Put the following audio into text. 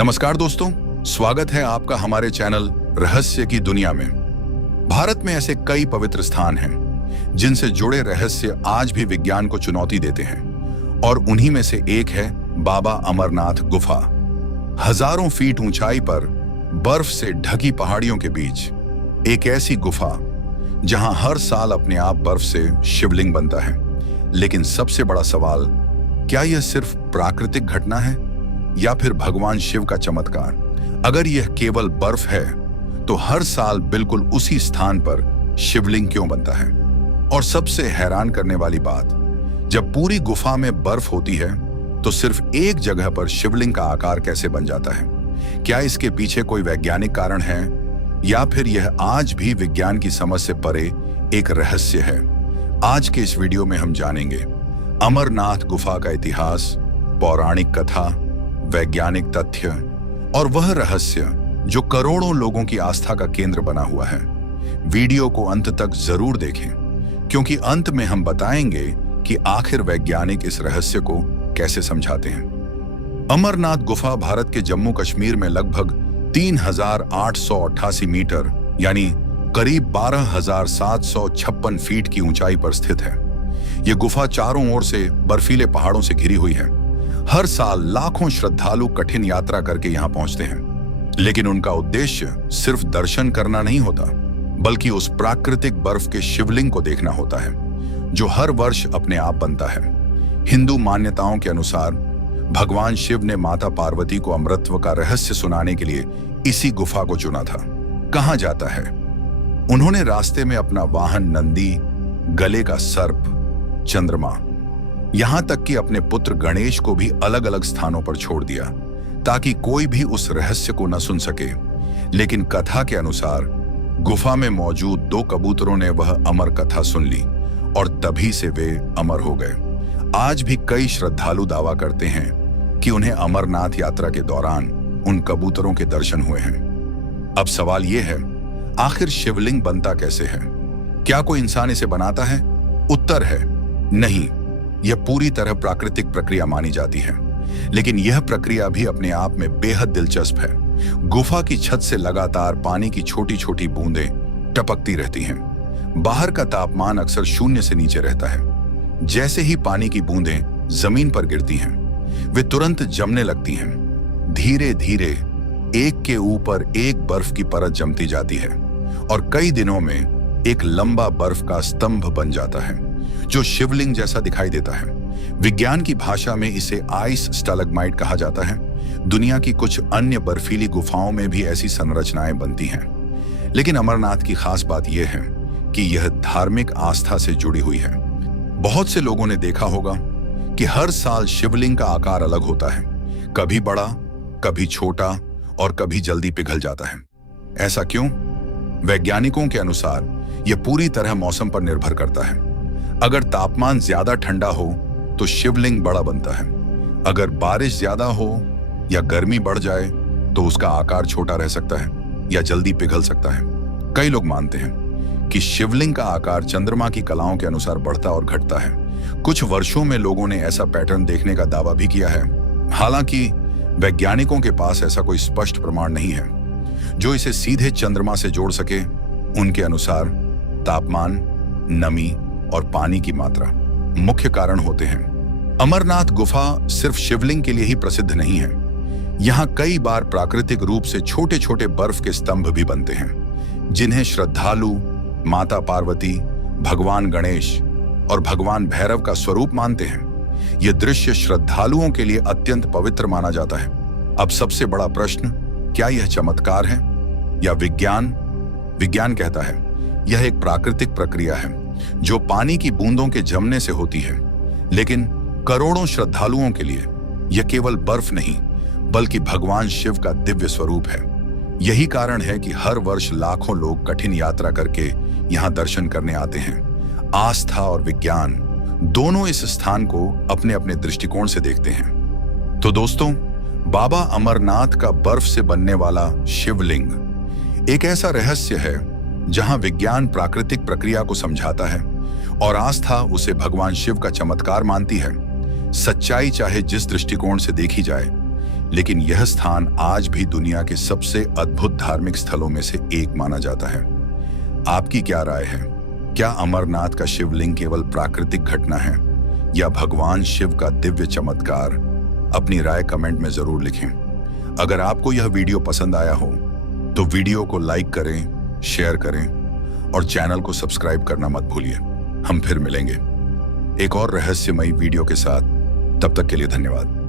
नमस्कार दोस्तों, स्वागत है आपका हमारे चैनल रहस्य की दुनिया में। भारत में ऐसे कई पवित्र स्थान हैं जिनसे जुड़े रहस्य आज भी विज्ञान को चुनौती देते हैं और उन्हीं में से एक है बाबा अमरनाथ गुफा। हजारों फीट ऊंचाई पर बर्फ से ढकी पहाड़ियों के बीच एक ऐसी गुफा जहां हर साल अपने आप बर्फ से शिवलिंग बनता है। लेकिन सबसे बड़ा सवाल, क्या यह सिर्फ प्राकृतिक घटना है या फिर भगवान शिव का चमत्कार? अगर यह केवल बर्फ है तो हर साल बिल्कुल उसी स्थान पर शिवलिंग क्यों बनता है? और सबसे हैरान करने वाली बात, जब पूरी गुफा में बर्फ होती है तो सिर्फ एक जगह पर शिवलिंग का आकार कैसे बन जाता है? क्या इसके पीछे कोई वैज्ञानिक कारण है या फिर यह आज भी विज्ञान की समझ से परे एक रहस्य है? आज के इस वीडियो में हम जानेंगे अमरनाथ गुफा का इतिहास, पौराणिक कथा, वैज्ञानिक तथ्य और वह रहस्य जो करोड़ों लोगों की आस्था का केंद्र बना हुआ है। वीडियो को अंत तक जरूर देखें, क्योंकि अंत में हम बताएंगे कि आखिर वैज्ञानिक इस रहस्य को कैसे समझाते हैं। अमरनाथ गुफा भारत के जम्मू कश्मीर में लगभग 3,888 मीटर यानी करीब 12,756 फीट की ऊंचाई पर स्थित है। यह गुफा चारों ओर से बर्फीले पहाड़ों से घिरी हुई है। हर साल लाखों श्रद्धालु कठिन यात्रा करके यहां पहुंचते हैं, लेकिन उनका उद्देश्य सिर्फ दर्शन करना नहीं होता, बल्कि उस प्राकृतिक बर्फ के शिवलिंग को देखना होता है जो हर वर्ष अपने आप बनता है। हिंदू मान्यताओं के अनुसार भगवान शिव ने माता पार्वती को अमृतत्व का रहस्य सुनाने के लिए इसी गुफा को चुना था। कहा जाता है उन्होंने रास्ते में अपना वाहन नंदी, गले का सर्प, चंद्रमा, यहां तक कि अपने पुत्र गणेश को भी अलग अलग स्थानों पर छोड़ दिया ताकि कोई भी उस रहस्य को न सुन सके। लेकिन कथा के अनुसार गुफा में मौजूद 2 कबूतरों ने वह अमर कथा सुन ली और तभी से वे अमर हो गए। आज भी कई श्रद्धालु दावा करते हैं कि उन्हें अमरनाथ यात्रा के दौरान उन कबूतरों के दर्शन हुए हैं। अब सवाल यह है, आखिर शिवलिंग बनता कैसे है? क्या कोई इंसान इसे बनाता है? उत्तर है नहीं, यह पूरी तरह प्राकृतिक प्रक्रिया मानी जाती है। लेकिन यह प्रक्रिया भी अपने आप में बेहद दिलचस्प है। गुफा की छत से लगातार पानी की छोटी छोटी बूंदें टपकती रहती हैं। बाहर का तापमान अक्सर 0 से नीचे रहता है। जैसे ही पानी की बूंदें जमीन पर गिरती हैं, वे तुरंत जमने लगती हैं। धीरे धीरे एक के ऊपर एक बर्फ की परत जमती जाती है और कई दिनों में एक लंबा बर्फ का स्तंभ बन जाता है जो शिवलिंग जैसा दिखाई देता है। विज्ञान की भाषा में इसे आइस स्टैलेग्माइट कहा जाता है। दुनिया की कुछ अन्य बर्फीली गुफाओं में भी ऐसी संरचनाएं बनती हैं। लेकिन अमरनाथ की खास बात यह है कि यह धार्मिक आस्था से जुड़ी हुई है। बहुत से लोगों ने देखा होगा कि हर साल शिवलिंग का आकार अलग होता है, कभी बड़ा, कभी छोटा और कभी जल्दी पिघल जाता है। ऐसा क्यों? वैज्ञानिकों के अनुसार यह पूरी तरह मौसम पर निर्भर करता है। अगर तापमान ज्यादा ठंडा हो तो शिवलिंग बड़ा बनता है। अगर बारिश ज्यादा हो या गर्मी बढ़ जाए तो उसका आकार छोटा रह सकता है या जल्दी पिघल सकता है। कई लोग मानते हैं कि शिवलिंग का आकार चंद्रमा की कलाओं के अनुसार बढ़ता और घटता है। कुछ वर्षों में लोगों ने ऐसा पैटर्न देखने का दावा भी किया है। हालांकि वैज्ञानिकों के पास ऐसा कोई स्पष्ट प्रमाण नहीं है जो इसे सीधे चंद्रमा से जोड़ सके। उनके अनुसार तापमान, नमी और पानी की मात्रा मुख्य कारण होते हैं। अमरनाथ गुफा सिर्फ शिवलिंग के लिए ही प्रसिद्ध नहीं है। यहाँ कई बार प्राकृतिक रूप से छोटे छोटे बर्फ के स्तंभ भी बनते हैं जिन्हें श्रद्धालु माता पार्वती, भगवान गणेश और भगवान भैरव का स्वरूप मानते हैं। यह दृश्य श्रद्धालुओं के लिए अत्यंत पवित्र माना जाता है। अब सबसे बड़ा प्रश्न, क्या यह चमत्कार है या विज्ञान? विज्ञान कहता है यह एक प्राकृतिक प्रक्रिया है जो पानी की बूंदों के जमने से होती है। लेकिन करोड़ों श्रद्धालुओं के लिए यह केवल बर्फ नहीं बल्कि भगवान शिव का दिव्य स्वरूप है। यही कारण है कि हर वर्ष लाखों लोग कठिन यात्रा करके यहां दर्शन करने आते हैं। आस्था और विज्ञान दोनों इस स्थान को अपने अपने दृष्टिकोण से देखते हैं। तो दोस्तों, बाबा अमरनाथ का बर्फ से बनने वाला शिवलिंग एक ऐसा रहस्य है जहां विज्ञान प्राकृतिक प्रक्रिया को समझाता है और आस्था उसे भगवान शिव का चमत्कार मानती है। सच्चाई चाहे जिस दृष्टिकोण से देखी जाए, लेकिन यह स्थान आज भी दुनिया के सबसे अद्भुत धार्मिक स्थलों में से एक माना जाता है। आपकी क्या राय है? क्या अमरनाथ का शिवलिंग केवल प्राकृतिक घटना है या भगवान शिव का दिव्य चमत्कार? अपनी राय कमेंट में जरूर लिखें। अगर आपको यह वीडियो पसंद आया हो तो वीडियो को लाइक करें, शेयर करें और चैनल को सब्सक्राइब करना मत भूलिए। हम फिर मिलेंगे एक और रहस्यमयी वीडियो के साथ। तब तक के लिए धन्यवाद।